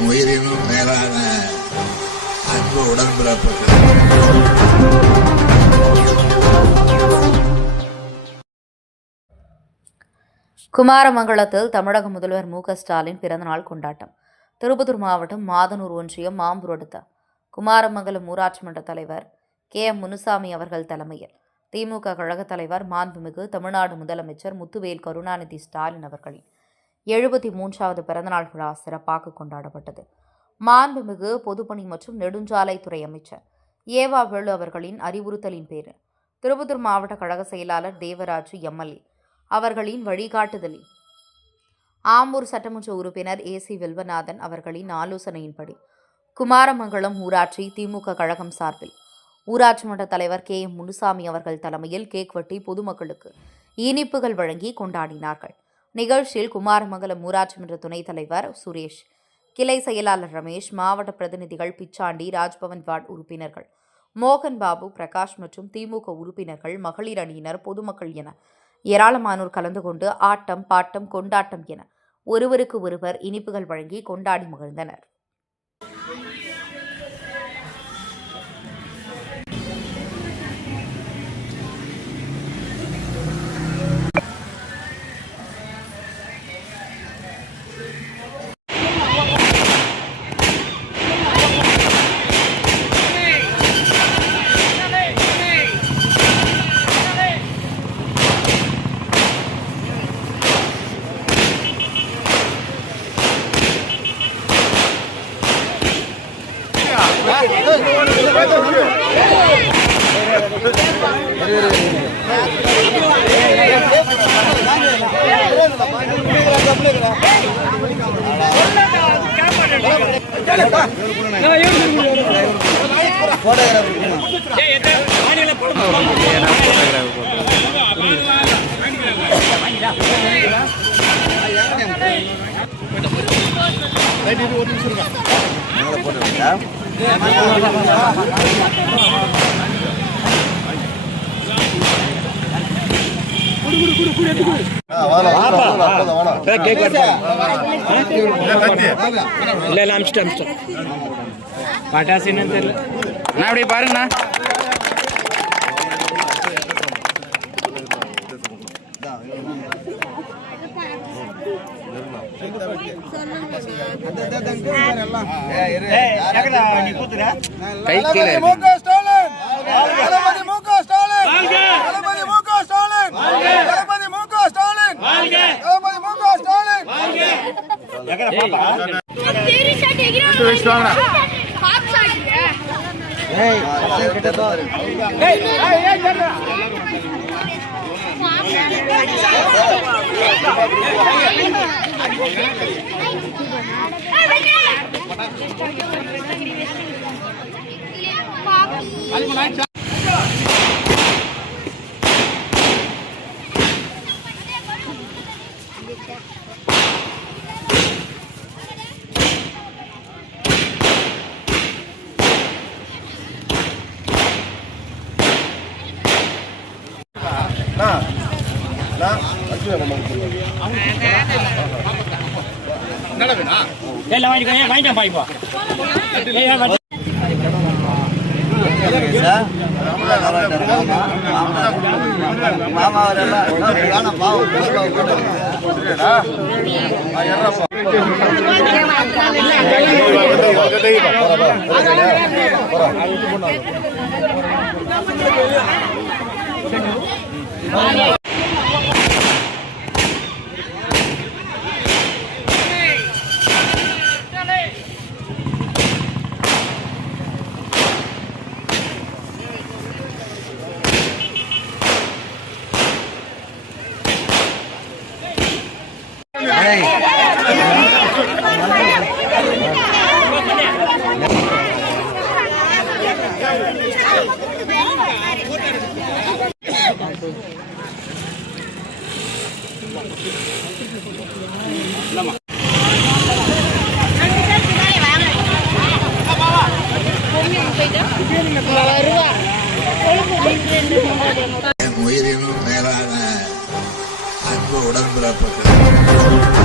என் உயிரினும் மேலான அன்பு உடன்பிறப்புகள். குமாரமங்கலத்தில் தமிழக முதல்வர் மு.க.ஸ்டாலின் பிறந்தநாள் கொண்டாட்டம். திருப்பத்தூர் மாவட்டம் மாதனூர் ஒன்றியம் மாம்பூர் அடுத்த குமாரமங்கலம் ஊராட்சி மன்ற தலைவர் கே.எம். முனுசாமி அவர்கள் தலைமையில் திமுக கழகத் தலைவர் மாண்புமிகு தமிழ்நாடு முதலமைச்சர் முத்துவேல் கருணாநிதி ஸ்டாலின் அவர்களின் 73வது பிறந்தநாள் விழா சிறப்பாக கொண்டாடப்பட்டது. மாண்புமிகு பொதுப்பணி மற்றும் நெடுஞ்சாலைத்துறை அமைச்சர் ஏவா வேலு அவர்களின் அறிவுறுத்தலின் பேரில் திருப்பத்தூர் மாவட்ட கழக செயலாளர் தேவராஜு எம்எல்ஏ அவர்களின் வழிகாட்டுதலில் ஆம்பூர் சட்டமன்ற உறுப்பினர் ஏ.சி. வில்வநாதன் அவர்களின் ஆலோசனையின்படி குமாரமங்கலம் ஊராட்சி திமுக கழகம் சார்பில் ஊராட்சி மன்ற தலைவர் கே.எம். முனுசாமி அவர்கள் தலைமையில் கேக் வெட்டி பொதுமக்களுக்கு இனிப்புகள் வழங்கி கொண்டாடினார்கள். நிகழ்ச்சியில் குமாரமங்கலம் ஊராட்சி மன்ற துணைத் தலைவர் சுரேஷ், கிளை செயலாளர் ரமேஷ், மாவட்ட பிரதிநிதிகள் பிச்சாண்டி, ராஜ்பவன் வார்டு உறுப்பினர்கள் மோகன் பாபு, பிரகாஷ் மற்றும் திமுக உறுப்பினர்கள், மகளிர் அணியினர், பொதுமக்கள் என ஏராளமானோர் கலந்து கொண்டு ஆட்டம், பாட்டம், கொண்டாட்டம் என ஒருவருக்கு ஒருவர் இனிப்புகள் வழங்கி கொண்டாடி மகிழ்ந்தனர். பட்டாசு என்னன்னு தெரியல. அப்படி பாருங்கண்ணா. கை கீழே என் உயிரினும் மேலான அன்பு உடன்பிறப்புகள்.